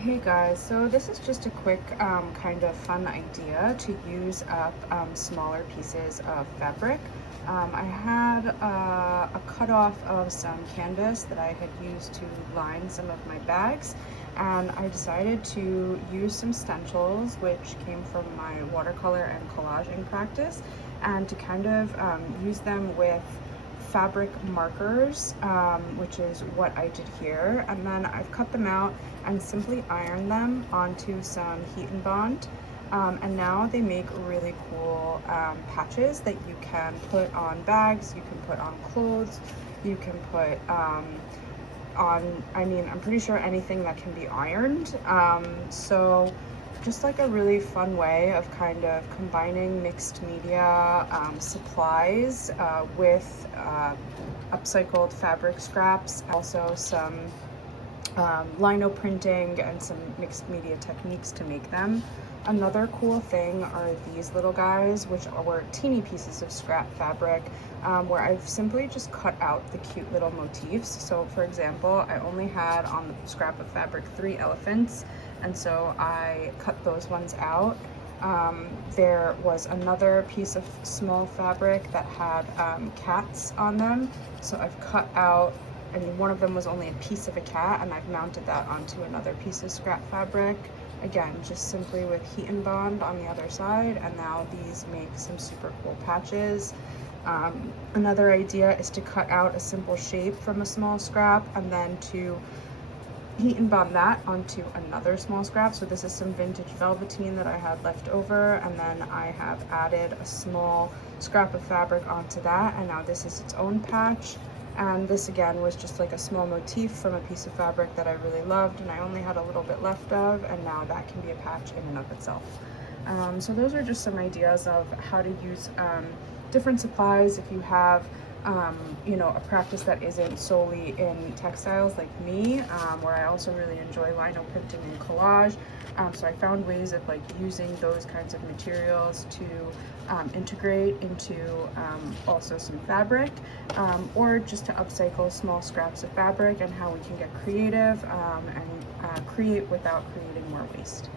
Hey guys, so this is just a quick kind of fun idea to use up smaller pieces of fabric. I had a cutoff of some canvas that I had used to line some of my bags, and I decided to use some stencils which came from my watercolor and collaging practice, and to kind of use them with fabric markers, which is what I did here. And then I've cut them out and simply ironed them onto some heat and bond. And now they make really cool patches that you can put on bags, you can put on clothes, you can put on, I mean, I'm pretty sure anything that can be ironed. So just like a really fun way of kind of combining mixed media supplies with upcycled fabric scraps, also some lino printing and some mixed media techniques to make them. Another cool thing are these little guys, which were teeny pieces of scrap fabric, where I've simply just cut out the cute little motifs. So for example, I only had on the scrap of fabric 3 elephants, and so I cut those ones out. There was another piece of small fabric that had cats on them, so I've cut out, I mean, one of them was only a piece of a cat, and I've mounted that onto another piece of scrap fabric. Again, just simply with heat and bond on the other side, and now these make some super cool patches. Another idea is to cut out a simple shape from a small scrap and then to heat and bond that onto another small scrap. So this is some vintage velveteen that I had left over, and then I have added a small scrap of fabric onto that, and now this is its own patch. And this again was just like a small motif from a piece of fabric that I really loved, and I only had a little bit left of, and now that can be a patch in and of itself. So those are just some ideas of how to use different supplies if you have you know, a practice that isn't solely in textiles like me, where I also really enjoy lino printing and collage. So I found ways of like using those kinds of materials to integrate into also some fabric, or just to upcycle small scraps of fabric, and how we can get creative and create without creating more waste.